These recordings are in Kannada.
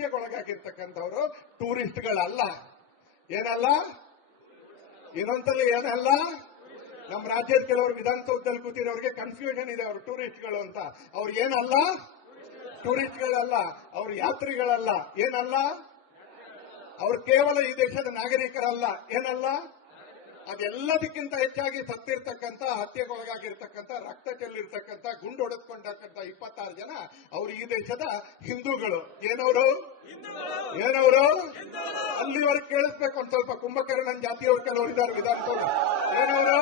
ಹತ್ಯೆಗೊಳಗಾಗಿರ್ತಕ್ಕಂಥವ್ರು ಟೂರಿಸ್ಟ್ಗಳಲ್ಲ. ಏನಲ್ಲ? ಇನ್ನೊಂದ್ಸಲಿ ಏನಲ್ಲ? ನಮ್ಮ ರಾಜ್ಯದ ಕೆಲವರು ವಿಧಾನಸೌಧದಲ್ಲಿ ಕೂತಿರೋರಿಗೆ ಕನ್ಫ್ಯೂಷನ್ ಇದೆ, ಅವರು ಟೂರಿಸ್ಟ್ಗಳು ಅಂತ. ಅವ್ರು ಏನಲ್ಲ? ಟೂರಿಸ್ಟ್ಗಳಲ್ಲ, ಅವ್ರು ಯಾತ್ರಿಗಳಲ್ಲ. ಏನಲ್ಲ? ಅವ್ರು ಕೇವಲ ಈ ದೇಶದ ನಾಗರಿಕರಲ್ಲ. ಏನಲ್ಲ? ಅದೆಲ್ಲದಕ್ಕಿಂತ ಹೆಚ್ಚಾಗಿ ಸತ್ತಿರ್ತಕ್ಕಂಥ, ಹತ್ಯೆಗೊಳಗಾಗಿರ್ತಕ್ಕಂಥ, ರಕ್ತ ಚೆಲ್ಲಿರ್ತಕ್ಕಂಥ, ಗುಂಡು ಹೊಡೆದುಕೊಂಡಕ್ಕಂಥ 26 ಜನ ಅವರು ಈ ದೇಶದ ಹಿಂದೂಗಳು. ಏನವರು? ಅಲ್ಲಿವರೆಗೆ ಕೇಳಿಸ್ಬೇಕು ಒಂದ್ ಸ್ವಲ್ಪ. ಕುಂಭಕರ್ಣನ್ ಜಾತಿಯವರು ಕೆಲವರು ಇದ್ದಾರೆ ವಿಧಾನಸೌಧ. ಏನವರು?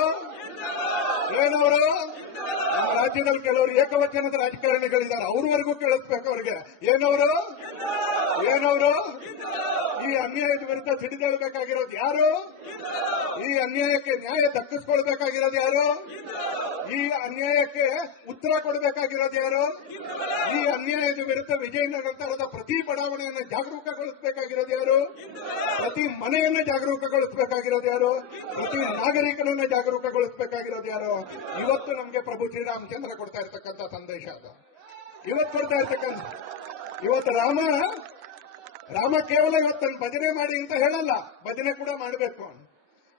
ನಮ್ಮ ರಾಜ್ಯದಲ್ಲಿ ಕೆಲವರು ಏಕವಚನದ ರಾಜಕಾರಣಿಗಳಿದ್ದಾರೆ, ಅವ್ರವರೆಗೂ ಕೇಳಿಸ್ಬೇಕು ಅವ್ರಿಗೆ. ಏನವರು? ಈ ಅನ್ಯಾಯದ ವಿರುದ್ಧ ಸಿಡಿದೇಳಬೇಕಾಗಿರೋದು ಯಾರು? ಈ ಅನ್ಯಾಯಕ್ಕೆ ನ್ಯಾಯ ದಕ್ಕಿಸ್ಕೊಳ್ಬೇಕಾಗಿರೋದು ಯಾರು? ಈ ಅನ್ಯಾಯಕ್ಕೆ ಉತ್ತರ ಕೊಡಬೇಕಾಗಿರೋದು ಯಾರು? ಈ ಅನ್ಯಾಯದ ವಿರುದ್ಧ ವಿಜಯನಗರದ ಪ್ರತಿ ಬಡಾವಣೆಯನ್ನು ಜಾಗರೂಕಗೊಳಿಸಬೇಕಾಗಿರೋದು ಯಾರು? ಪ್ರತಿ ಮನೆಯನ್ನು ಜಾಗರೂಕಗೊಳಿಸಬೇಕಾಗಿರೋದು ಯಾರು? ಪ್ರತಿ ನಾಗರಿಕನನ್ನು ಜಾಗರೂಕಗೊಳಿಸಬೇಕಾಗಿರೋದು ಯಾರು? ಇವತ್ತು ನಮಗೆ ಪ್ರಭು ಶ್ರೀರಾಮಚಂದ್ರ ಕೊಡ್ತಾ ಇರ್ತಕ್ಕಂಥ ಸಂದೇಶ ಅದು. ಇವತ್ತು ರಾಮ ಕೇವಲ ಇವತ್ತು ನನ್ನ ಭಜನೆ ಮಾಡಿ ಅಂತ ಹೇಳಲ್ಲ, ಭಜನೆ ಕೂಡ ಮಾಡಬೇಕು.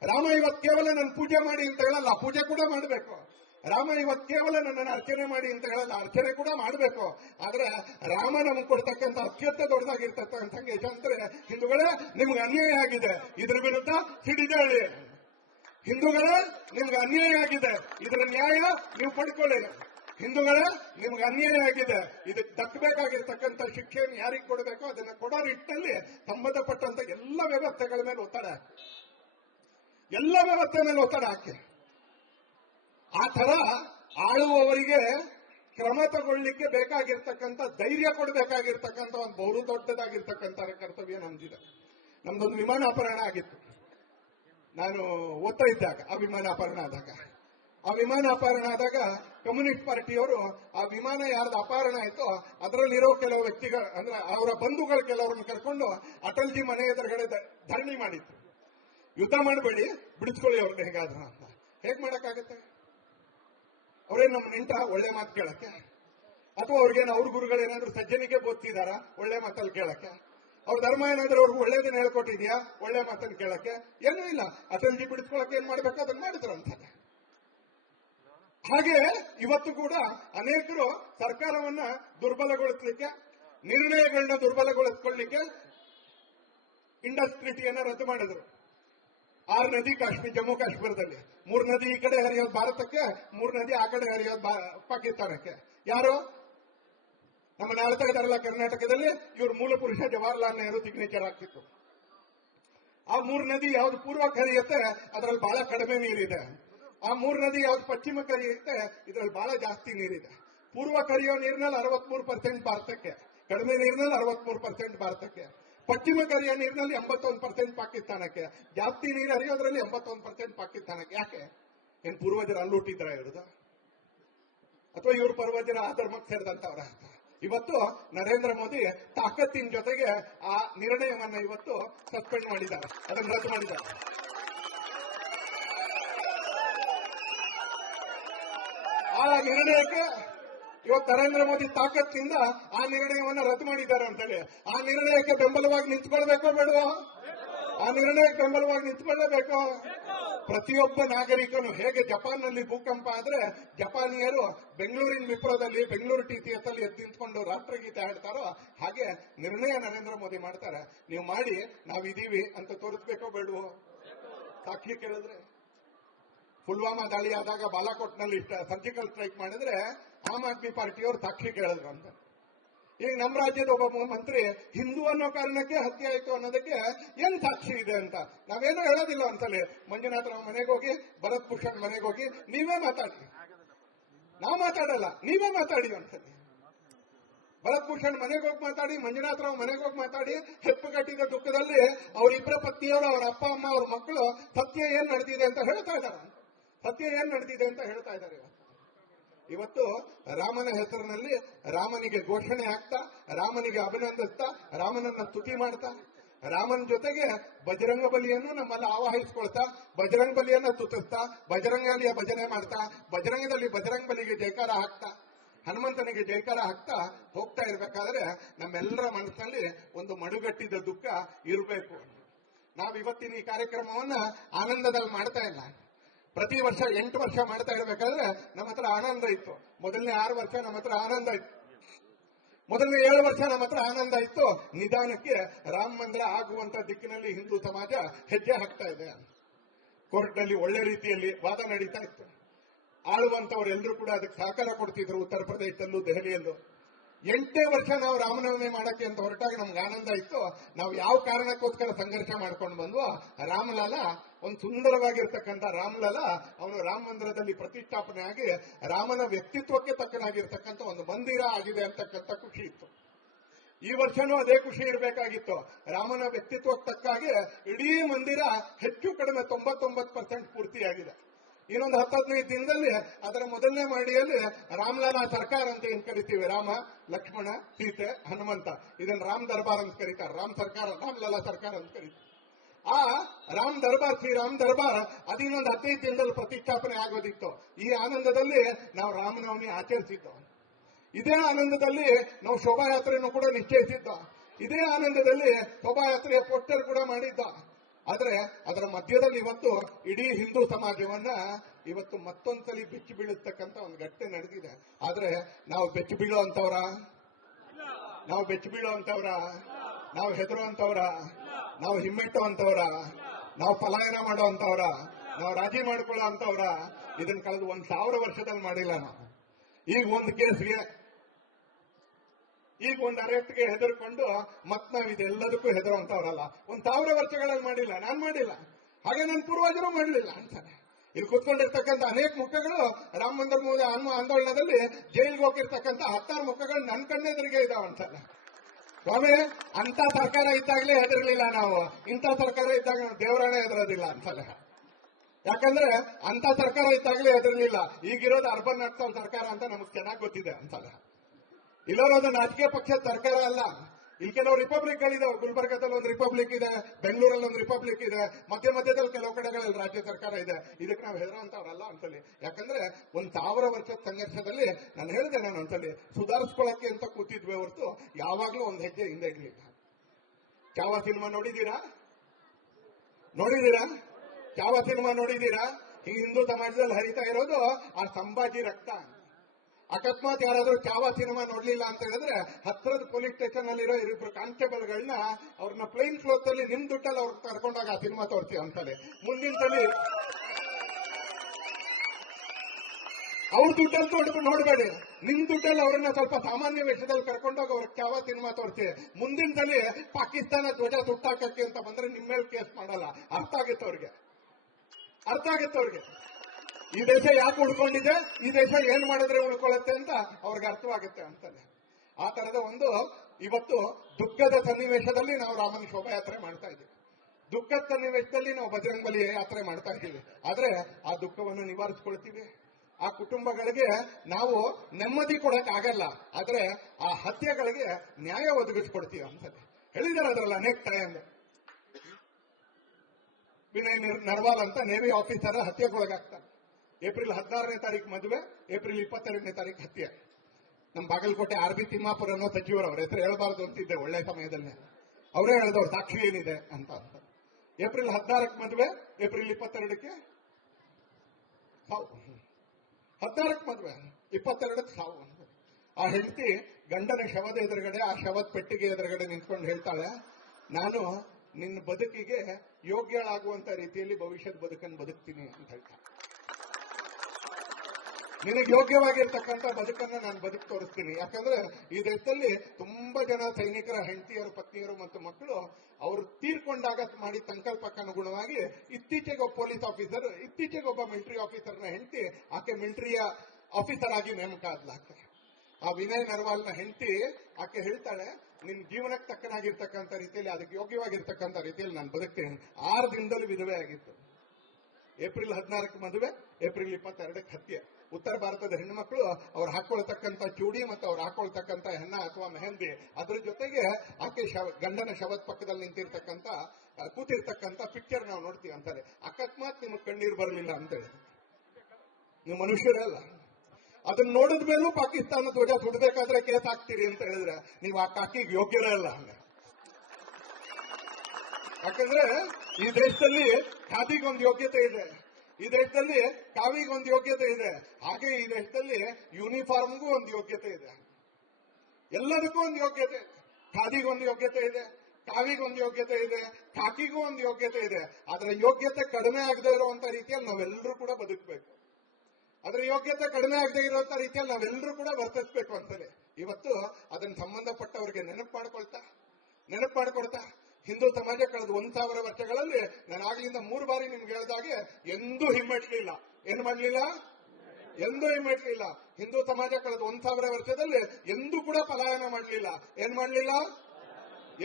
ರಾಮ ಇವತ್ತು ಕೇವಲ ನನ್ನ ಪೂಜೆ ಮಾಡಿ ಅಂತ ಹೇಳಲ್ಲ, ಪೂಜೆ ಕೂಡ ಮಾಡಬೇಕು. ರಾಮ ಇವತ್ತು ಕೇವಲ ನನ್ನನ್ನು ಅರ್ಚನೆ ಮಾಡಿ ಅಂತ ಹೇಳಲ್ಲ, ಅರ್ಚನೆ ಕೂಡ ಮಾಡಬೇಕು. ಆದ್ರೆ ರಾಮ ನಮಗೆ ಕೊಡ್ತಕ್ಕಂಥ ಅತ್ಯಂತ ದೊಡ್ಡದಾಗಿರ್ತಕ್ಕಂಥ ಸಂದೇಶ ಅಂದ್ರೆ, ಹಿಂದೂಗಳೇ ನಿಮ್ಗೆ ಅನ್ಯಾಯ ಆಗಿದೆ, ಇದ್ರ ವಿರುದ್ಧ ಸಿಡಿದೇಳಿ. ಹಿಂದೂಗಳೇ ನಿಮ್ಗೆ ಅನ್ಯಾಯ ಆಗಿದೆ, ಇದರ ನ್ಯಾಯ ನೀವು ಪಡ್ಕೊಳ್ಳಿ. ಹಿಂದೂಗಳೇ ನಿಮ್ಗೆ ಅನ್ಯಾಯ ಆಗಿದೆ, ಇದಕ್ಕೆ ದಕ್ಕಬೇಕಾಗಿರ್ತಕ್ಕಂಥ ಶಿಕ್ಷೆಯನ್ನು ಯಾರಿಗೆ ಕೊಡಬೇಕೋ ಅದನ್ನ ಕೊಡೋ ನಿಟ್ಟಿನಲ್ಲಿ ಸಂಬಂಧಪಟ್ಟಂತ ಎಲ್ಲ ವ್ಯವಸ್ಥೆಗಳ ಮೇಲೆ ಒತ್ತಡ ಹಾಕಿ ಆ ತರ ಆಳುವವರಿಗೆ ಕ್ರಮ ತಗೊಳ್ಳಿಕ್ಕೆ ಬೇಕಾಗಿರ್ತಕ್ಕಂಥ ಧೈರ್ಯ ಕೊಡಬೇಕಾಗಿರ್ತಕ್ಕಂಥ ಒಂದು ಬಹು ದೊಡ್ಡದಾಗಿರ್ತಕ್ಕಂಥ ಕರ್ತವ್ಯ ನಮ್ದಿದೆ. ನಮ್ದೊಂದು ವಿಮಾನ ಅಪಹರಣ ಆಗಿತ್ತು. ನಾನು ಓದ್ತಾ ಇದ್ದಾಗ ಆ ವಿಮಾನ ಅಪಹರಣ ಆದಾಗ ಕಮ್ಯುನಿಸ್ಟ್ ಪಾರ್ಟಿಯವರು ಆ ವಿಮಾನ ಯಾರ್ದು ಅಪಹರಣ ಆಯ್ತೋ ಅದರಲ್ಲಿರೋ ಕೆಲವು ವ್ಯಕ್ತಿಗಳು, ಅಂದ್ರೆ ಅವರ ಬಂಧುಗಳು ಕೆಲವರನ್ನು ಕರ್ಕೊಂಡು ಅಟಲ್ಜಿ ಮನೆ ಎದುರುಗಡೆ ಧರಣಿ ಮಾಡಿದ್ರು. ಯುದ್ಧ ಮಾಡಬೇಡಿ, ಬಿಡಿಸ್ಕೊಳ್ಳಿ ಅವ್ರನ್ನ ಹೇಗಾದ್ರು ಅಂತ. ಹೇಗ್ ಮಾಡಕ್ಕಾಗತ್ತೆ? ಅವ್ರೇನ್ ನಮ್ಮ ನೆಂಟ ಒಳ್ಳೆ ಮಾತು ಕೇಳಕ್ಕೆ? ಅಥವಾ ಅವ್ರಿಗೇನು ಅವ್ರ ಗುರುಗಳೇನಾದ್ರೂ ಸಜ್ಜನಿಗೆ ಬೋಧಿಸಿದಾರ ಒಳ್ಳೆ ಮಾತಲ್ಲಿ ಕೇಳಕ್ಕೆ? ಅವ್ರ ಧರ್ಮ ಏನಾದ್ರೂ ಅವ್ರಿಗೆ ಒಳ್ಳೇದನ್ನ ಹೇಳ್ಕೊಟ್ಟಿದ್ಯಾ ಒಳ್ಳೆ ಮಾತನ್ನು ಕೇಳಕ್ಕೆ? ಏನೂ ಇಲ್ಲ. ಅಟಲ್ಜಿ ಬಿಡಿಸ್ಕೊಳಕ್ಕೆ ಏನ್ ಮಾಡ್ಬೇಕು ಅದನ್ನ ಮಾಡಿದ್ರು ಅಂತ. ಹಾಗೆ ಇವತ್ತು ಕೂಡ ಅನೇಕರು ಸರ್ಕಾರವನ್ನ ದುರ್ಬಲಗೊಳಿಸಲಿಕ್ಕೆ, ನಿರ್ಣಯಗಳನ್ನ ದುರ್ಬಲಗೊಳಿಸಿಕೊಳ್ಳಲಿಕ್ಕೆ ಇಂಡಸ್ ಟ್ರೀಟಿಯನ್ನ ರದ್ದು ಮಾಡಿದ್ರು. 6 ನದಿ ಜಮ್ಮು ಕಾಶ್ಮೀರದಲ್ಲಿ, 3 ನದಿ ಈ ಕಡೆ ಹರಿಯೋದು ಭಾರತಕ್ಕೆ, 3 ನದಿ ಆ ಕಡೆ ಹರಿಯೋದು ಪಾಕಿಸ್ತಾನಕ್ಕೆ. ಯಾರು ನಮ್ಮ ನಾಳ್ತಾಯಿದಾರಲ್ಲ ಕರ್ನಾಟಕದಲ್ಲಿ, ಇವ್ರ ಮೂಲ ಪುರುಷ ಜವಾಹರ್ಲಾಲ್ ನೆಹರು ಸಿಗ್ನೇಚರ್ ಆಗ್ತಿತ್ತು. ಆ 3 ನದಿ ಯಾವ್ದು ಪೂರ್ವಕ್ಕೆ ಹರಿಯುತ್ತೆ ಅದರಲ್ಲಿ ಬಹಳ ಕಡಿಮೆ ನೀರಿದೆ. ಆ 3 ನದಿ ಯಾವ್ದು ಪಶ್ಚಿಮಕ್ಕೆ ಹರಿಯುತ್ತೆ ಇದರಲ್ಲಿ ಬಹಳ ಜಾಸ್ತಿ ನೀರಿದೆ. ಪೂರ್ವಕ್ಕೆ ಹರಿಯೋ ನೀರಿನಲ್ಲಿ 63% ಭಾರತಕ್ಕೆ, ಕಡಿಮೆ ನೀರಿನಲ್ಲಿ 63% ಭಾರತಕ್ಕೆ. ಪಶ್ಚಿಮ ಹರಿಯೋ ನೀರಿನಲ್ಲಿ 81% ಪಾಕಿಸ್ತಾನಕ್ಕೆ. ಜಾಸ್ತಿ ನೀರು ಹರಿಯೋದ್ರಲ್ಲಿ 81% ಪಾಕಿಸ್ತಾನಕ್ಕೆ. ಯಾಕೆ? ಏನ್ ಪೂರ್ವಜರು ಅಲ್ಲಿ ಹುಟ್ಟಿದ್ರ ಇರೋದು, ಅಥವಾ ಇವ್ರ ಪೂರ್ವಜರ ಆ ಧರ್ಮಕ್ಕೆ ಸೇರಿದಂತವ್ರ? ಇವತ್ತು ನರೇಂದ್ರ ಮೋದಿ ತಾಕತ್ತಿನ ಜೊತೆಗೆ ಆ ನಿರ್ಣಯವನ್ನ ಇವತ್ತು ಸಸ್ಪೆಂಡ್ ಮಾಡಿದ್ದಾರೆ, ಅದನ್ನು ರದ್ದು ಮಾಡಿದ್ದಾರೆ. ಆ ನಿರ್ಣಯಕ್ಕೆ ಇವತ್ತು ನರೇಂದ್ರ ಮೋದಿ ತಾಕತ್ತಿಂದ ಆ ನಿರ್ಣಯವನ್ನ ರದ್ದು ಮಾಡಿದ್ದಾರೆ ಅಂತೇಳಿ ಆ ನಿರ್ಣಯಕ್ಕೆ ಬೆಂಬಲವಾಗಿ ನಿಂತ್ಕೊಳ್ಬೇಕೋ ಬೇಡವೋ? ಆ ನಿರ್ಣಯಕ್ಕೆ ಬೆಂಬಲವಾಗಿ ನಿಂತ್ಕೊಳ್ಳೇಬೇಕು. ಪ್ರತಿಯೊಬ್ಬ ನಾಗರಿಕನು ಹೇಗೆ ಜಪಾನ್ನಲ್ಲಿ ಭೂಕಂಪ ಆದ್ರೆ ಜಪಾನಿಯರು ಬೆಂಗಳೂರಿನ ವಿಪ್ರದಲ್ಲಿ, ಬೆಂಗಳೂರು TCS ಅಲ್ಲಿ ಎದ್ದು ನಿಂತ್ಕೊಂಡು ರಾಷ್ಟ್ರಗೀತೆ ಹಾಡ್ತಾರೋ ಹಾಗೆ ನಿರ್ಣಯ ನರೇಂದ್ರ ಮೋದಿ ಮಾಡ್ತಾರೆ. ನೀವು ಮಾಡಿ, ನಾವಿದೀವಿ ಅಂತ ತೋರಿಸ್ಬೇಕೋ ಬೇಡವೋ? ಸಾಕ್ಷಿ ಕೇಳಿದ್ರೆ ಪುಲ್ವಾಮಾ ದಾಳಿ ಆದಾಗ ಬಾಲಾಕೋಟ್ನಲ್ಲಿ ಸರ್ಜಿಕಲ್ ಸ್ಟ್ರೈಕ್ ಮಾಡಿದ್ರೆ ಆಮ್ ಆದ್ಮಿ ಪಾರ್ಟಿಯವರು ಸಾಕ್ಷಿ ಕೇಳಿದ್ರು ಅಂತ. ಈಗ ನಮ್ಮ ರಾಜ್ಯದ ಒಬ್ಬ ಮಂತ್ರಿ ಹಿಂದೂ ಅನ್ನೋ ಕಾರಣಕ್ಕೆ ಹತ್ಯೆ ಆಯ್ತು ಅನ್ನೋದಕ್ಕೆ ಏನ್ ಸಾಕ್ಷಿ ಇದೆ ಅಂತ ನಾವೇನೋ ಹೇಳೋದಿಲ್ಲ ಅಂತಲೇ. ಮಂಜುನಾಥರಾವ್ ಮನೆಗೆ ಹೋಗಿ, ಭರತ್ ಭೂಷಣ್ ಮನೆಗೆ ಹೋಗಿ ನೀವೇ ಮಾತಾಡಿ, ನಾವು ಮಾತಾಡಲ್ಲ, ನೀವೇ ಮಾತಾಡಿ ಅಂತಲೇ. ಭರತ್ ಭೂಷಣ್ ಮನೆಗೆ ಹೋಗಿ ಮಾತಾಡಿ, ಮಂಜುನಾಥರಾವ್ ಮನೆಗೆ ಹೋಗಿ ಮಾತಾಡಿ. ಹೆಪ್ಪುಗಟ್ಟಿದ ದುಃಖದಲ್ಲಿ ಅವರಿಬ್ಬರ ಪತ್ನಿಯವರು, ಅವರ ಅಪ್ಪ ಅಮ್ಮ, ಅವ್ರ ಮಕ್ಕಳು ಸತ್ಯ ಏನ್ ನಡೆದಿದೆ ಅಂತ ಹೇಳ್ತಾ ಇದ್ದಾರೆ. ಇವತ್ತು ರಾಮನ ಹೆಸರಿನಲ್ಲಿ ರಾಮನಿಗೆ ಘೋಷಣೆ ಆಗ್ತಾ, ರಾಮನಿಗೆ ಅಭಿನಂದಿಸ್ತಾ, ರಾಮನನ್ನ ಸ್ತುತಿ ಮಾಡ್ತಾ, ರಾಮನ ಜೊತೆಗೆ ಬಜರಂಗ ಬಲಿಯನ್ನು ನಮ್ಮಲ್ಲಿ ಆವಾಹಿಸ್ಕೊಳ್ತಾ, ಬಜರಂಗ ಬಲಿಯನ್ನ ಸ್ತುತಿಸ್ತಾ, ಬಜರಂಗಲಿಯ ಭಜನೆ ಮಾಡ್ತಾ, ಬಜರಂಗದಲ್ಲಿ ಬಜರಂಗ ಬಲಿಗೆ ಜಯಕಾರ ಹಾಕ್ತಾ, ಹನುಮಂತನಿಗೆ ಜಯಕಾರ ಹಾಕ್ತಾ ಹೋಗ್ತಾ ಇರ್ಬೇಕಾದ್ರೆ ನಮ್ಮೆಲ್ಲರ ಮನಸ್ಸಿನಲ್ಲಿ ಒಂದು ಮಡುಗಟ್ಟಿದ ದುಃಖ ಇರಬೇಕು. ನಾವಿವತ್ತಿನ ಈ ಕಾರ್ಯಕ್ರಮವನ್ನ ಆನಂದದಲ್ಲಿ ಮಾಡ್ತಾ ಇಲ್ಲ. ಪ್ರತಿ ವರ್ಷ 8 ವರ್ಷ ಮಾಡ್ತಾ ಇರ್ಬೇಕಾದ್ರೆ ನಮ್ಮ ಹತ್ರ ಆನಂದ ಇತ್ತು. ಮೊದಲನೇ 6 ವರ್ಷ ನಮ್ಮ ಹತ್ರ ಆನಂದ ಇತ್ತು. ಮೊದಲನೇ 7 ವರ್ಷ ನಮ್ಮ ಹತ್ರ ಆನಂದ ಇತ್ತು. ನಿಧಾನಕ್ಕೆ ರಾಮ ಮಂದಿರ ಆಗುವಂತ ದಿಕ್ಕಿನಲ್ಲಿ ಹಿಂದೂ ಸಮಾಜ ಹೆಜ್ಜೆ ಹಾಕ್ತಾ ಇದೆ. ಕೋರ್ಟ್ನಲ್ಲಿ ಒಳ್ಳೆ ರೀತಿಯಲ್ಲಿ ವಾದ ನಡೀತಾ ಇತ್ತು. ಆಳುವಂತವ್ರು ಎಲ್ಲರೂ ಕೂಡ ಅದಕ್ಕೆ ಸಹಕಾರ ಕೊಡ್ತಿದ್ರು. ಉತ್ತರ ಪ್ರದೇಶದಲ್ಲೂ ದೆಹಲಿಯಲ್ಲೂ 8ನೇ ವರ್ಷ ನಾವು ರಾಮನವಮಿ ಮಾಡಕ್ಕೆ ಅಂತ ಹೊರಟಾಗ ನಮ್ಗೆ ಆನಂದ ಇತ್ತು. ನಾವು ಯಾವ ಕಾರಣಕ್ಕೋಸ್ಕರ ಸಂಘರ್ಷ ಮಾಡ್ಕೊಂಡು ಬಂದ್ವೋ ರಾಮಲಾಲ, ಒಂದು ಸುಂದರವಾಗಿರ್ತಕ್ಕಂಥ ರಾಮಲಾಲ ಅವನು ರಾಮ ಮಂದಿರದಲ್ಲಿ ಪ್ರತಿಷ್ಠಾಪನೆ ಆಗಿ ರಾಮನ ವ್ಯಕ್ತಿತ್ವಕ್ಕೆ ತಕ್ಕನಾಗಿರ್ತಕ್ಕಂಥ ಒಂದು ಮಂದಿರ ಆಗಿದೆ ಅಂತಕ್ಕಂಥ ಖುಷಿ ಇತ್ತು. ಈ ವರ್ಷನೂ ಅದೇ ಖುಷಿ ಇರಬೇಕಾಗಿತ್ತು. ರಾಮನ ವ್ಯಕ್ತಿತ್ವಕ್ಕೆ ತಕ್ಕಾಗಿ ಇಡೀ ಮಂದಿರ ಹೆಚ್ಚು ಕಡಿಮೆ 99% ಪೂರ್ತಿಯಾಗಿದೆ. ಇನ್ನೊಂದು 10-15 ದಿನದಲ್ಲಿ ಅದರ ಮೊದಲನೇ ಮಾಡಿಯಲ್ಲಿ ರಾಮಲಾಲಾ ಸರ್ಕಾರ ಅಂತ ಏನ್ ಕರಿತೀವಿ, ರಾಮ, ಲಕ್ಷ್ಮಣ, ಸೀತೆ, ಹನುಮಂತ, ಇದನ್ನ ರಾಮ್ ದರ್ಬಾರ್ ಅಂತ ಕರೀತಾರೆ. ರಾಮ್ ಸರ್ಕಾರ, ರಾಮಲಾಲಾ ಸರ್ಕಾರ ಅಂತ ಕರೀತಾರೆ. ಆ ರಾಮ್ ದರ್ಬಾರ್, ಶ್ರೀ ರಾಮ್ ದರ್ಬಾರ್ ಅದಿನ್ನೊಂದು 15 ದಿನದಲ್ಲಿ ಪ್ರತಿಷ್ಠಾಪನೆ ಆಗೋದಿತ್ತು. ಈ ಆನಂದದಲ್ಲಿ ನಾವು ರಾಮನವಮಿ ಆಚರಿಸಿದ್ದು. ಇದೇ ಆನಂದದಲ್ಲಿ ನಾವು ಶೋಭಾಯಾತ್ರೆಯನ್ನು ಕೂಡ ನಿಶ್ಚಯಿಸಿದ್ದ. ಇದೇ ಆನಂದದಲ್ಲಿ ಶೋಭಾಯಾತ್ರೆಯ ಪೋಸ್ಟರ್ ಕೂಡ ಮಾಡಿದ್ದ. ಆದ್ರೆ ಅದರ ಮಧ್ಯದಲ್ಲಿ ಇವತ್ತು ಇಡೀ ಹಿಂದೂ ಸಮಾಜವನ್ನ ಇವತ್ತು ಮತ್ತೊಂದ್ಸಲಿ ಬೆಚ್ಚಿ ಬೀಳತಕ್ಕಂತ ಒಂದು ಘಟನೆ ನಡೆದಿದೆ. ಆದ್ರೆ ನಾವು ಬೆಚ್ಚಿ ಬೀಳುವಂತವ್ರ, ನಾವು ಬೆಚ್ಚಿ ಬೀಳುವಂತವ್ರ, ನಾವು ಹೆದರುವಂತವ್ರ, ನಾವು ಹಿಮ್ಮೆಟ್ಟುವಂತವ್ರ, ನಾವು ಪಲಾಯನ ಮಾಡುವಂತವ್ರ, ನಾವು ರಾಜಿ ಮಾಡಿಕೊಳ್ಳುವಂತವ್ರ, ಇದನ್ನ ಕಳೆದ 1000 ವರ್ಷದಲ್ಲಿ ಮಾಡಿಲ್ಲ ನಾವು. ಈಗ ಒಂದು ಕೇಸ್ಗೆ, ಈಗ ಒಂದು ಅರೆಸ್ಟ್ಗೆ ಹೆದರ್ಕೊಂಡು ಮತ್ ನಾವು ಇದೆಲ್ಲದಕ್ಕೂ ಹೆದರುವಂತವ್ರಲ್ಲ. 1000 ವರ್ಷಗಳಲ್ಲಿ ಮಾಡಿಲ್ಲ, ನಾನ್ ಮಾಡಿಲ್ಲ, ಹಾಗೆ ನನ್ನ ಪೂರ್ವಜರು ಮಾಡಲಿಲ್ಲ ಅಂತಾನೆ. ಇಲ್ಲಿ ಕೂತ್ಕೊಂಡಿರ್ತಕ್ಕಂಥ ಅನೇಕ ಮುಖಗಳು ರಾಮ ಮಂದಿರ ಆಂದೋಲನದಲ್ಲಿ ಜೈಲಿಗೆ ಹೋಗಿರ್ತಕ್ಕಂಥ 16 ಮುಖಗಳು ನನ್ನ ಕಣ್ಣೆದುರಿಗೆ ಇದಾವ ಅಂತಾನೆ. ಸ್ವಾಮಿ, ಅಂತ ಸರ್ಕಾರ ಇದ್ದಾಗಲೇ ಹೆದರ್ಲಿಲ್ಲ ನಾವು, ಇಂಥ ಸರ್ಕಾರ ಇದ್ದಾಗ ನಾವು ದೇವರಾಣೆ ಹೆದರೋದಿಲ್ಲ ಅಂತಾನೆ. ಯಾಕಂದ್ರೆ ಅಂತ ಸರ್ಕಾರ ಇದ್ದಾಗಲೇ ಹೆದರ್ಲಿಲ್ಲ. ಈಗಿರೋದು ಅರ್ಬನ್ ನಕ್ಸಲ್ ಸರ್ಕಾರ ಅಂತ ನಮಗೆ ಚೆನ್ನಾಗಿ ಗೊತ್ತಿದೆ ಅಂತಾನೆ. ಇಲ್ಲೋದು ರಾಜಕೀಯ ಪಕ್ಷದ ಸರ್ಕಾರ ಅಲ್ಲ. ಇಲ್ಲಿ ಕೆಲವು ರಿಪಬ್ಲಿಕ್ಗಳಿದಾವೆ. ಗುಲ್ಬರ್ಗದಲ್ಲಿ ಒಂದು ರಿಪಬ್ಲಿಕ್ ಇದೆ, ಬೆಂಗಳೂರಲ್ಲಿ ಒಂದು ರಿಪಬ್ಲಿಕ್ ಇದೆ, ಮಧ್ಯದಲ್ಲಿ ಕೆಲವು ಕಡೆಗಳಲ್ಲಿ ರಾಜ್ಯ ಸರ್ಕಾರ ಇದೆ. ಇದಕ್ಕೆ ನಾವು ಹೆದರುವಂತವ್ರಲ್ಲ ಅಂತಲ್ಲಿ. ಯಾಕಂದ್ರೆ 1000 ವರ್ಷದ ಸಂಘರ್ಷದಲ್ಲಿ ನಾನು ಹೇಳಿದೆ, ನಾನು ಒಂದ್ಸಲಿ ಸುಧಾರಿಸ್ಕೊಳ್ಳಕ್ಕೆ ಅಂತ ಕೂತಿದ್ವಿ ಹೊರತು ಯಾವಾಗ್ಲೂ ಒಂದು ಹೆಜ್ಜೆ ಹಿಂದೆ ಇರ್ಲಿಲ್ಲ. ಚಾವ ಸಿನಿಮಾ ನೋಡಿದೀರಾ? ಚಾವ ಸಿನಿಮಾ ನೋಡಿದೀರಾ? ಈ ಹಿಂದೂ ಸಮಾಜದಲ್ಲಿ ಹರಿತಾ ಇರೋದು ಆ ಸಂಭಾಜಿ ರಕ್ತ. ಅಕಸ್ಮಾತ್ ಯಾರಾದ್ರೂ ಚಾವ ಸಿನಿಮಾ ನೋಡ್ಲಿಲ್ಲ ಅಂತ ಹೇಳಿದ್ರೆ ಹತ್ರದ ಪೊಲೀಸ್ ಸ್ಟೇಷನ್ ಅಲ್ಲಿರೋ 2 ಕಾನ್ಸ್ಟೇಬಲ್ಗಳನ್ನ ಅವ್ರನ್ನ ಪ್ಲೈನ್ ಕ್ಲೋತ್ ಅಲ್ಲಿ ನಿಮ್ ದುಡ್ಡಲ್ಲಿ ಅವ್ರ ಕರ್ಕೊಂಡಾಗ ಆ ಸಿನಿಮಾ ತೋರಿಸಿ ಅಂತಾನೆ. ಮುಂದಿನ ಸಲಿ ಅವ್ರ ದುಡ್ಡಲ್ಲಿ ತೊಡ್ದು ನೋಡ್ಬೇಡಿ, ನಿಮ್ ದುಡ್ಡಲ್ಲಿ ಅವ್ರನ್ನ ಸ್ವಲ್ಪ ಸಾಮಾನ್ಯ ವೇಷದಲ್ಲಿ ಕರ್ಕೊಂಡೋಗಿ ಅವ್ರಿಗೆ ಚಾವ ಸಿನಿಮಾ ತೋರಿಸಿ. ಮುಂದಿನ ಸಲಿ ಪಾಕಿಸ್ತಾನ ಧ್ವಜ ಸುಟ್ಟಾಕಕ್ಕೆ ಅಂತ ಬಂದ್ರೆ ನಿಮ್ಮ ಮೇಲೆ ಕೇಸ್ ಮಾಡಲ್ಲ. ಅರ್ಥ ಆಗುತ್ತೆ ಅವ್ರಿಗೆ. ಈ ದೇಶ ಯಾಕೆ ಉಳ್ಕೊಂಡಿದೆ, ಈ ದೇಶ ಏನ್ ಮಾಡಿದ್ರೆ ಉಳ್ಕೊಳ್ಳುತ್ತೆ ಅಂತ ಅವ್ರಿಗೆ ಅರ್ಥವಾಗುತ್ತೆ ಅಂತಾನೆ. ಆ ತರದ ಒಂದು ಇವತ್ತು ದುಃಖದ ಸನ್ನಿವೇಶದಲ್ಲಿ ನಾವು ರಾಮನ ಶೋಭಾಯಾತ್ರೆ ಮಾಡ್ತಾ ಇದ್ದೀವಿ. ದುಃಖದ ಸನ್ನಿವೇಶದಲ್ಲಿ ನಾವು ಬಜರಂಗಬಲಿ ಯಾತ್ರೆ ಮಾಡ್ತಾ ಇದ್ದೀವಿ. ಆದ್ರೆ ಆ ದುಃಖವನ್ನು ನಿವಾರಿಸ್ಕೊಳ್ತೀವಿ. ಆ ಕುಟುಂಬಗಳಿಗೆ ನಾವು ನೆಮ್ಮದಿ ಕೊಡಕ್ ಆಗಲ್ಲ, ಆದ್ರೆ ಆ ಹತ್ಯೆಗಳಿಗೆ ನ್ಯಾಯ ಒದಗಿಸ್ಕೊಡ್ತೀವಿ ಅಂತಾನೆ ಹೇಳಿದ್ದಾರೆ. ಅದರಲ್ಲಿ ಅನೇಕ ಟೈಮ್ ವಿನಯ್ ನರ್ವಾಲ್ ಅಂತ ನೇವಿ ಆಫೀಸರ್ ಹತ್ಯೆಗೊಳಗಾಗ್ತಾರೆ. ಏಪ್ರಿಲ್ 16ನೇ ತಾರೀಕು ಮದುವೆ, ಏಪ್ರಿಲ್ 22ನೇ ತಾರೀಕು ಹತ್ಯೆ. ನಮ್ಮ ಬಾಗಲಕೋಟೆ RB ತಿಮ್ಮಾಪುರ ಅನ್ನೋ ಸಚಿವರು, ಅವ್ರ ಹೆಸರು ಹೇಳಬಾರ್ದು ಅಂತಿದ್ದೆ ಒಳ್ಳೆ ಸಮಯದಲ್ಲಿ, ಅವರೇ ಹೇಳಿದವ್ರು ಸಾಕ್ಷಿ ಏನಿದೆ ಅಂತ. ಏಪ್ರಿಲ್ 16ಕ್ಕೆ ಮದುವೆ, ಏಪ್ರಿಲ್ 22ಕ್ಕೆ ಸಾವು. 16ಕ್ಕೆ ಮದುವೆ, 22ಕ್ಕೆ ಸಾವು. ಆ ಹೆಂಡತಿ ಗಂಡನ ಶವದ ಎದುರುಗಡೆ, ಆ ಶವದ ಪೆಟ್ಟಿಗೆ ಎದುರುಗಡೆ ನಿಂತ್ಕೊಂಡು ಹೇಳ್ತಾಳೆ, ನಾನು ನಿನ್ನ ಬದುಕಿಗೆ ಯೋಗ್ಯಳಾಗುವಂತ ರೀತಿಯಲ್ಲಿ ಭವಿಷ್ಯದ ಬದುಕನ್ನು ಬದುಕ್ತೀನಿ ಅಂತ ಹೇಳ್ತಾಳೆ. ನಿನಗೆ ಯೋಗ್ಯವಾಗಿರ್ತಕ್ಕಂಥ ಬದುಕನ್ನ ನಾನು ಬದುಕು ತೋರಿಸ್ತೀನಿ. ಯಾಕಂದ್ರೆ ಈ ದೇಶದಲ್ಲಿ ತುಂಬಾ ಜನ ಸೈನಿಕರ ಹೆಂಡತಿಯರು, ಪತ್ನಿಯರು ಮತ್ತು ಮಕ್ಕಳು ಅವರು ತೀರ್ಕೊಂಡಾಗ ಮಾಡಿದ ಸಂಕಲ್ಪಕ್ಕೆ ಅನುಗುಣವಾಗಿ ಇತ್ತೀಚೆಗೆ ಒಬ್ಬ ಪೊಲೀಸ್ ಆಫೀಸರ್, ಇತ್ತೀಚೆಗೆ ಒಬ್ಬ ಮಿಲಿಟರಿ ಆಫೀಸರ್ನ ಹೆಂಡತಿ, ಆಕೆ ಮಿಲಿಟರಿಯ ಆಫೀಸರ್ ಆಗಿ ನೇಮಕ ಆದ್ಲಾಗ್ತಾರೆ. ಆ ವಿನಯ್ ನರ್ವಾಲ್ನ ಹೆಂಡತಿ ಆಕೆ ಹೇಳ್ತಾಳೆ, ನಿನ್ ಜೀವನಕ್ಕೆ ತಕ್ಕನಾಗಿರ್ತಕ್ಕಂಥ ರೀತಿಯಲ್ಲಿ, ಅದಕ್ಕೆ ಯೋಗ್ಯವಾಗಿರ್ತಕ್ಕಂಥ ರೀತಿಯಲ್ಲಿ ನಾನು ಬದುಕ್ತೇನೆ. 6 ದಿನದಲ್ಲಿ ವಿಧವೆ ಆಗಿತ್ತು. ಏಪ್ರಿಲ್ 16ಕ್ಕೆ ಮದುವೆ, ಏಪ್ರಿಲ್ 22ಕ್ಕೆ ಹತ್ಯೆ. ಉತ್ತರ ಭಾರತದ ಹೆಣ್ಣುಮಕ್ಕಳು ಅವ್ರು ಹಾಕೊಳ್ತಕ್ಕಂಥ ಚೂಡಿ ಮತ್ತು ಅವ್ರು ಹಾಕೊಳ್ತಕ್ಕಂಥ ಹೆಣ್ಣ ಅಥವಾ ಮೆಹಂದಿ, ಅದ್ರ ಜೊತೆಗೆ ಆಕೆ ಗಂಡನ ಶವದ ಪಕ್ಕದಲ್ಲಿ ನಿಂತಿರ್ತಕ್ಕಂಥ ಕೂತಿರ್ತಕ್ಕಂಥ ಪಿಕ್ಚರ್ ನಾವು ನೋಡ್ತೀವಿ ಅಂತಾರೆ. ಅಕಸ್ಮಾತ್ ನಿಮಗೆ ಕಣ್ಣೀರು ಬರಲಿಲ್ಲ ಅಂತೇಳಿ ನೀವು ಮನುಷ್ಯರೇ ಅಲ್ಲ. ಅದನ್ನ ನೋಡಿದ ಮೇಲೂ ಪಾಕಿಸ್ತಾನ ಧ್ವಜ ಸುಡಬೇಕಾದ್ರೆ ಕೇಸ್ ಹಾಕ್ತೀರಿ ಅಂತ ಹೇಳಿದ್ರೆ ನೀವು ಆ ಕಾಕಿಗೆ ಯೋಗ್ಯರೇ ಅಲ್ಲ. ಯಾಕಂದ್ರೆ ಈ ದೇಶದಲ್ಲಿ ಖಾದಿಗೊಂದು ಯೋಗ್ಯತೆ ಇದೆ, ಈ ದೇಶದಲ್ಲಿ ಕಾವಿಗೊಂದು ಯೋಗ್ಯತೆ ಇದೆ, ಹಾಗೆ ಈ ದೇಶದಲ್ಲಿ ಯೂನಿಫಾರ್ಮ್ಗೂ ಒಂದು ಯೋಗ್ಯತೆ ಇದೆ, ಎಲ್ಲದಕ್ಕೂ ಒಂದು ಯೋಗ್ಯತೆ ಇದೆ. ಖಾದಿಗೊಂದು ಯೋಗ್ಯತೆ ಇದೆ, ಕಾವಿಗೊಂದು ಯೋಗ್ಯತೆ ಇದೆ, ಖಾಕಿಗೂ ಒಂದು ಯೋಗ್ಯತೆ ಇದೆ. ಅದರ ಯೋಗ್ಯತೆ ಕಡಿಮೆ ಆಗದೆ ಇರುವಂತ ರೀತಿಯಲ್ಲಿ ನಾವೆಲ್ಲರೂ ಕೂಡ ಬದುಕಬೇಕು. ಅದರ ಯೋಗ್ಯತೆ ಕಡಿಮೆ ಆಗದೆ ಇರುವಂತ ರೀತಿಯಲ್ಲಿ ನಾವೆಲ್ಲರೂ ಕೂಡ ವರ್ತಿಸಬೇಕು ಅಂತಲೇ ಇವತ್ತು ಅದನ್ನು ಸಂಬಂಧಪಟ್ಟವರಿಗೆ ನೆನಪು ಮಾಡಿಕೊಡ್ತಾ ಹಿಂದೂ ಸಮಾಜ ಕಳೆದ 1000 ವರ್ಷಗಳಲ್ಲಿ ನಾನು ಆಗ್ಲಿಂದ 3 ಬಾರಿ ನಿಮ್ಗೆ ಹೇಳಿದಾಗೆ ಎಂದೂ ಹಿಮ್ಮೆಟ್ಟಲಿಲ್ಲ. ಏನ್ ಮಾಡಲಿಲ್ಲ? ಎಂದೂ ಹಿಮ್ಮೆಟ್ಟಲಿಲ್ಲ. ಹಿಂದೂ ಸಮಾಜ ಕಳೆದ 1000 ವರ್ಷದಲ್ಲಿ ಎಂದೂ ಕೂಡ ಪಲಾಯನ ಮಾಡಲಿಲ್ಲ. ಏನ್ ಮಾಡಲಿಲ್ಲ?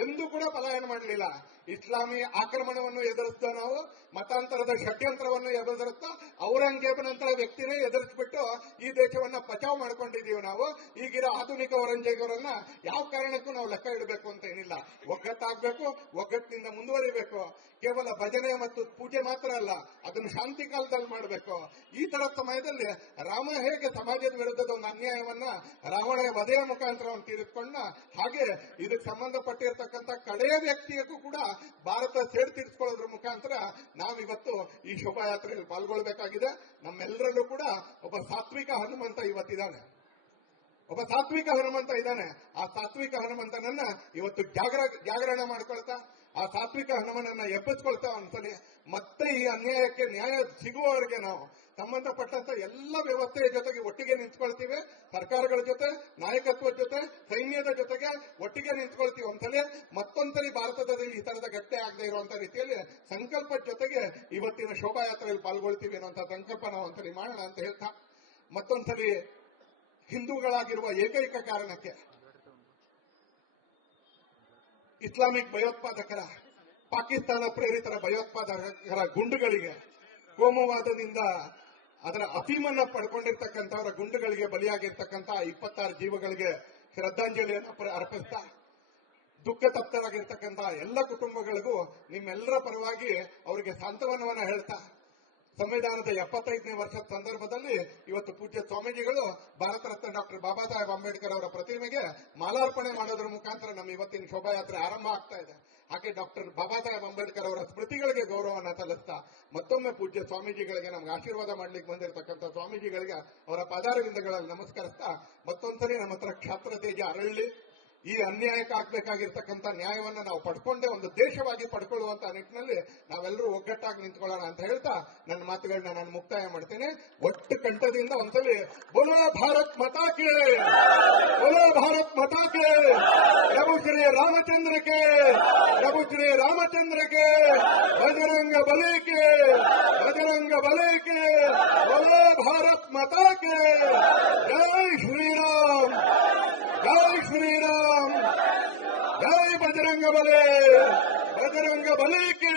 ಎಂದೂ ಕೂಡ ಪಲಾಯನ ಮಾಡಲಿಲ್ಲ. ಇಸ್ಲಾಮಿ ಆಕ್ರಮಣವನ್ನು ಎದುರಿಸ್ತಾ ನಾವು, ಮತಾಂತರದ ಷಡ್ಯಂತ್ರವನ್ನು ಎದುರಿಸ್ತಾ ಔರಂಗಜೇಬನಂತರ ವ್ಯಕ್ತಿನೇ ಎದುರಿಸ್ಬಿಟ್ಟು ಈ ದೇಶವನ್ನ ಬಚಾವ್ ಮಾಡ್ಕೊಂಡಿದೀವಿ ನಾವು. ಈಗಿರೋ ಆಧುನಿಕ ಔರಂಗಜೇಬರನ್ನ ಯಾವ ಕಾರಣಕ್ಕೂ ನಾವು ಲೆಕ್ಕ ಇಡಬೇಕು ಅಂತ ಏನಿಲ್ಲ. ಒಗ್ಗಟ್ಟಾಗಬೇಕು, ಒಗ್ಗಟ್ಟಿನಿಂದ ಮುಂದುವರಿಬೇಕು. ಕೇವಲ ಭಜನೆ ಮತ್ತು ಪೂಜೆ ಮಾತ್ರ ಅಲ್ಲ, ಅದನ್ನು ಶಾಂತಿ ಕಾಲದಲ್ಲಿ ಮಾಡಬೇಕು. ಈ ತರ ಸಮಯದಲ್ಲಿ ರಾಮ ಹೇಗೆ ಸಮಾಜದ ವಿರುದ್ಧದ ಒಂದು ಅನ್ಯಾಯವನ್ನ ರಾವಣ ವಧೆಯ ಮುಖಾಂತರ ತೀರಿಸಿಕೊಂಡ ಹಾಗೆ ಇದಕ್ಕೆ ಸಂಬಂಧಪಟ್ಟಿರ್ತಕ್ಕಂಥ ಕಡೆಯ ವ್ಯಕ್ತಿಗೂ ಕೂಡ ಭಾರತ ಸೇಡು ತೀರಿಸಿಕೊಳ್ಳೋದ್ರ ಮುಖಾಂತರ ನಾವಿವತ್ತು ಈ ಶೋಭಾಯಾತ್ರೆಯಲ್ಲಿ ಪಾಲ್ಗೊಳ್ಳಬೇಕಾಗಿದೆ. ನಮ್ಮೆಲ್ಲರಲ್ಲೂ ಕೂಡ ಒಬ್ಬ ಸಾತ್ವಿಕ ಹನುಮಂತ ಇವತ್ತಿದ್ದಾನೆ, ಒಬ್ಬ ಸಾತ್ವಿಕ ಹನುಮಂತ ಇದ್ದಾನೆ. ಆ ಸಾತ್ವಿಕ ಹನುಮಂತನನ್ನ ಇವತ್ತು ಜಾಗರಣ ಮಾಡ್ಕೊಳ್ತಾ, ಆ ಸಾತ್ವಿಕ ಹನುಮನನ್ನ ಎಬ್ಬಿಸ್ಕೊಳ್ತಾ ಅಂತಲೇ ಮತ್ತೆ ಈ ಅನ್ಯಾಯಕ್ಕೆ ನ್ಯಾಯ ಸಿಗುವವರೆಗೆ ನಾವು ಸಂಬಂಧಪಟ್ಟಂತ ಎಲ್ಲ ವ್ಯವಸ್ಥೆಯ ಜೊತೆಗೆ ಒಟ್ಟಿಗೆ ನಿಂತ್ಕೊಳ್ತೀವಿ. ಸರ್ಕಾರಗಳ ಜೊತೆ, ನಾಯಕತ್ವದ ಜೊತೆ, ಸೈನ್ಯದ ಜೊತೆಗೆ ಒಟ್ಟಿಗೆ ನಿಂತ್ಕೊಳ್ತೀವಿ ಅಂತಲೇ ಮತ್ತೊಂದ್ಸರಿ ಭಾರತದಲ್ಲಿ ಈ ತರದ ಘಟನೆ ಆಗದೆ ಇರುವಂತ ರೀತಿಯಲ್ಲಿ ಸಂಕಲ್ಪದ ಜೊತೆಗೆ ಇವತ್ತಿನ ಶೋಭಾಯಾತ್ರೆಯಲ್ಲಿ ಪಾಲ್ಗೊಳ್ತೀವಿ ಅನ್ನುವಂಥ ಸಂಕಲ್ಪ ನಾವು ಒಂದ್ಸರಿ ಮಾಡೋಣ ಅಂತ ಹೇಳ್ತಾ, ಮತ್ತೊಂದ್ಸರಿ ಹಿಂದೂಗಳಾಗಿರುವ ಏಕೈಕ ಕಾರಣಕ್ಕೆ ಇಸ್ಲಾಮಿಕ್ ಭಯೋತ್ಪಾದಕರ, ಪಾಕಿಸ್ತಾನ ಪ್ರೇರಿತರ ಭಯೋತ್ಪಾದಕರ ಗುಂಡುಗಳಿಗೆ, ಕೋಮುವಾದದಿಂದ ಅದರ ಅಫೀಮನ್ನ ಪಡ್ಕೊಂಡಿರ್ತಕ್ಕಂಥವರ ಗುಂಡುಗಳಿಗೆ ಬಲಿಯಾಗಿರ್ತಕ್ಕಂಥ 26 ಜೀವಗಳಿಗೆ ಶ್ರದ್ಧಾಂಜಲಿಯನ್ನು ಅರ್ಪಿಸ್ತಾ, ದುಃಖ ತಪ್ತರಾಗಿರ್ತಕ್ಕಂಥ ಎಲ್ಲ ಕುಟುಂಬಗಳಿಗೂ ನಿಮ್ಮೆಲ್ಲರ ಪರವಾಗಿ ಅವರಿಗೆ ಸಾಂತ್ವನವನ್ನ ಹೇಳ್ತಾ, ಸಂವಿಧಾನದ 75ನೇ ವರ್ಷದ ಸಂದರ್ಭದಲ್ಲಿ ಇವತ್ತು ಪೂಜ್ಯ ಸ್ವಾಮೀಜಿಗಳು ಭಾರತ ರತ್ನ ಡಾಕ್ಟರ್ ಬಾಬಾ ಸಾಹೇಬ್ ಅಂಬೇಡ್ಕರ್ ಅವರ ಪ್ರತಿಮೆಗೆ ಮಾಲಾರ್ಪಣೆ ಮಾಡೋದ್ರ ಮುಖಾಂತರ ನಮ್ಮ ಇವತ್ತಿನ ಶೋಭಾಯಾತ್ರೆ ಆರಂಭ ಆಗ್ತಾ ಇದೆ. ಹಾಗೆ ಡಾಕ್ಟರ್ ಬಾಬಾ ಸಾಹೇಬ್ ಅಂಬೇಡ್ಕರ್ ಅವರ ಸ್ಮೃತಿಗಳಿಗೆ ಗೌರವವನ್ನು ಸಲ್ಲಿಸ್ತಾ ಮತ್ತೊಮ್ಮೆ ಪೂಜ್ಯ ಸ್ವಾಮೀಜಿಗಳಿಗೆ ನಮ್ಗೆ ಆಶೀರ್ವಾದ ಮಾಡ್ಲಿಕ್ಕೆ ಬಂದಿರತಕ್ಕಂಥ ಸ್ವಾಮೀಜಿಗಳಿಗೆ ಅವರ ಪಾದಾರವಿಂದಗಳಲ್ಲಿ ನಮಸ್ಕರಿಸ್ತಾ, ಮತ್ತೊಂದ್ಸರಿ ನಮ್ಮ ಹತ್ರ ಕ್ಷಾತ್ರ ತೇಜ ಅರಳಿ ಈ ಅನ್ಯಾಯಕ್ಕೆ ಆಗ್ಬೇಕಾಗಿರ್ತಕ್ಕಂಥ ನ್ಯಾಯವನ್ನ ನಾವು ಪಡ್ಕೊಂಡೇ ಒಂದು ದೇಶವಾಗಿ ಪಡ್ಕೊಳ್ಳುವಂತ ನಿಟ್ಟಿನಲ್ಲಿ ನಾವೆಲ್ಲರೂ ಒಗ್ಗಟ್ಟಾಗಿ ನಿಂತ್ಕೊಳ್ಳೋಣ ಅಂತ ಹೇಳ್ತಾ ನನ್ನ ಮಾತುಗಳನ್ನ ನಾನು ಮುಕ್ತಾಯ ಮಾಡ್ತೇನೆ. ಒಟ್ಟು ಕಂಠದಿಂದ ಒಂದ್ಸಲಿ ಬೋಲೋ ಭಾರತ್ ಮಾತಾ ಕೇ, ಬೋಲೋ ಭಾರತ್ ಮಾತಾ ಕೇ, ಪ್ರಭು ಶ್ರೀ ರಾಮಚಂದ್ರಕ್ಕೆ, ಪ್ರಭು ಶ್ರೀ ರಾಮಚಂದ್ರಕ್ಕೆ, ಬಜರಂಗ ಬಲಿಕೆ, ಬಜರಂಗ ಬಲಿಕೆ, ಬೋಲೋ ಭಾರತ್ ಮಾತಾ ಕೇ, ಜೈ ಶ್ರೀರಾಮ್, ಜೈ ಶ್ರೀರಾಮ್, ಜೈ ಬಜರಂಗ ಬಲಿ, ಬಜರಂಗ ಬಲಿಕೆ.